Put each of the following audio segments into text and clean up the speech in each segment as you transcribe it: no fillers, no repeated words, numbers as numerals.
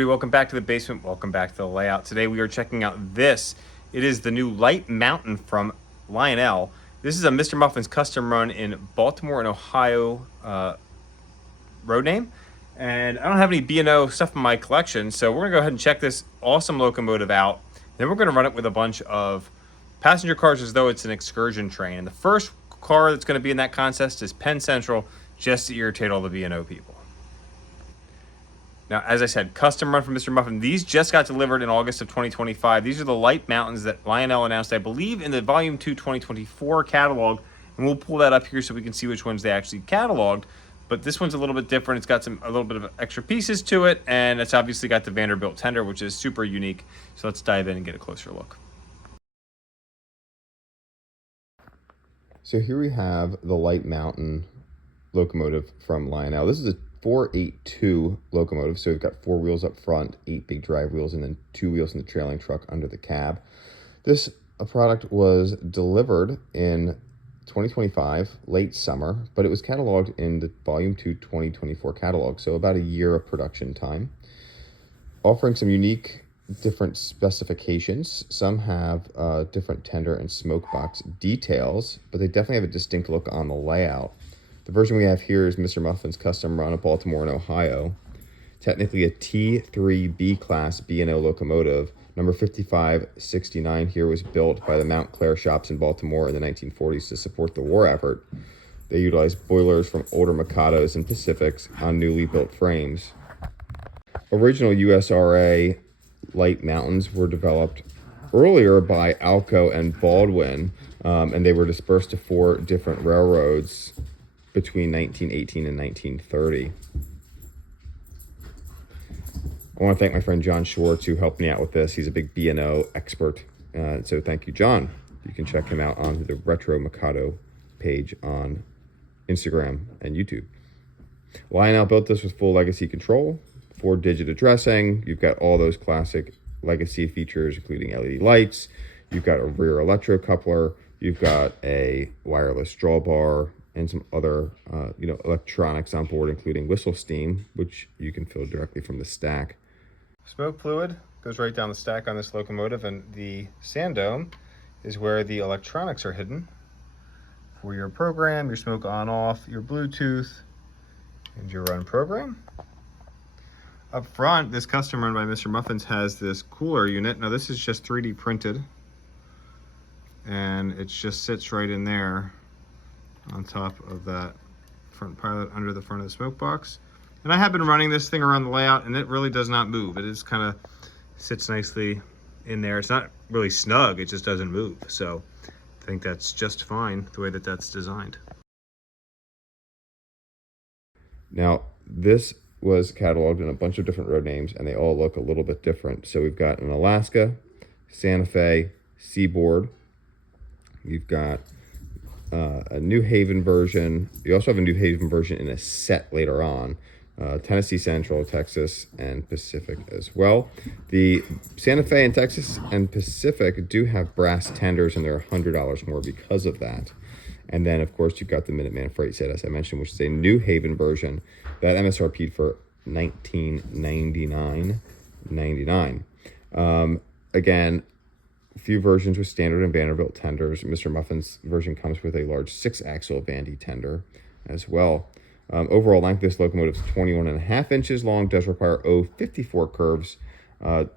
everybody, welcome back to the basement. Welcome back to the layout. Today we are checking out this. It is the new Light Mountain from Lionel. This is a Mr. Muffin's custom run in Baltimore and Ohio road name. And I don't have any B&O stuff in my collection, so we're gonna go ahead and check this awesome locomotive out. Then we're gonna run it with a bunch of passenger cars as though it's an excursion train. And the first car that's gonna be in that contest is Penn Central, just to irritate all the B&O people. Now, as I said, custom run from Mr. Muffin. These just got delivered in August of 2025. These are the Light Mountains that Lionel announced, I believe, in the Volume 2 2024 catalog. And we'll pull that up here so we can see which ones they actually cataloged. But this one's a little bit different. It's got a little bit of extra pieces to it. And it's obviously got the Vanderbilt tender, which is super unique. So let's dive in and get a closer look. So here we have the Light Mountain locomotive from Lionel. This is a 482 locomotive, so we've got 4 wheels up front, 8 big drive wheels, and then 2 wheels in the trailing truck under the cab. This product was delivered in 2025, late summer, but it was cataloged in the Volume 2 2024 catalog, so about a year of production time. Offering some unique different specifications. Some have different tender and smoke box details, but they definitely have a distinct look on the layout. The version we have here is Mr. Muffin's custom run of Baltimore and Ohio. Technically a T3B class B&O locomotive. Number 5569 here was built by the Mount Clair shops in Baltimore in the 1940s to support the war effort. They utilized boilers from older Mikados and Pacifics on newly built frames. Original USRA Light Mountains were developed earlier by Alco and Baldwin, and they were dispersed to 4 different railroads between 1918 and 1930. I want to thank my friend John Schwartz, who helped me out with this. He's a big B&O expert, so thank you, John. You can check him out on the Retro Mikado page on Instagram and YouTube. Lionel built this with full legacy control, 4-digit addressing. You've got all those classic legacy features, including LED lights. You've got a rear electrocoupler. You've got a wireless drawbar, and some other electronics on board, including whistle steam, which you can fill directly from the stack. Smoke fluid goes right down the stack on this locomotive, and the sand dome is where the electronics are hidden for your program, your smoke on off, your Bluetooth, and your run program. Up front, this custom run by Mr. Muffin's has this cooler unit. Now this is just 3D printed, and it just sits right in there on top of that front pilot under the front of the smoke box. And I have been running this thing around the layout, and it really does not move. It just kind of sits nicely in there. It's not really snug, it just doesn't move. So I think that's just fine the way that that's designed. Now, this was cataloged in a bunch of different road names, and they all look a little bit different. So we've got an Alaska, Santa Fe, Seaboard. You've got a New Haven version. You also have a New Haven version in a set later on. Tennessee Central, Texas, and Pacific as well. The Santa Fe and Texas and Pacific do have brass tenders, and they're $100 more because of that. And then, of course, you've got the Minuteman Freight Set, as I mentioned, which is a New Haven version that MSRP'd for $1999.99. Again, a few versions with standard and Vanderbilt tenders. Mr. Muffin's version comes with a large 6-axle Vandy tender as well. Overall length, this locomotive is 21.5 inches long, does require 54 curves. The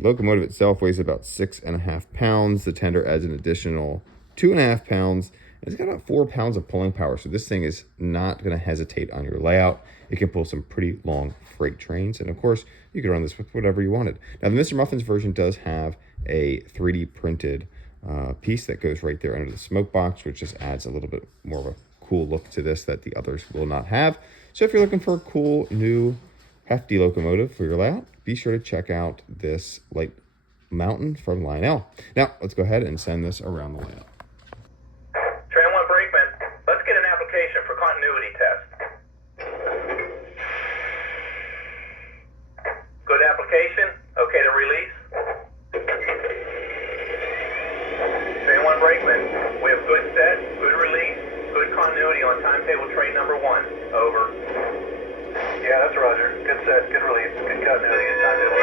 locomotive itself weighs about 6.5 pounds. The tender adds an additional 2.5 pounds. It's got about 4 pounds of pulling power, so this thing is not going to hesitate on your layout. It can pull some pretty long freight trains, and of course, you can run this with whatever you wanted. Now, the Mr. Muffin's version does have a 3D printed piece that goes right there under the smoke box, which just adds a little bit more of a cool look to this that the others will not have. So if you're looking for a cool, new, hefty locomotive for your layout, be sure to check out this Light Mountain from Lionel. Now, let's go ahead and send this around the layout. For continuity test. Good application. Okay to release. Train 1 brakeman. We have good set, good release, good continuity on timetable train number 1. Over. Yeah, that's Roger. Good set, good release, good continuity, it's time to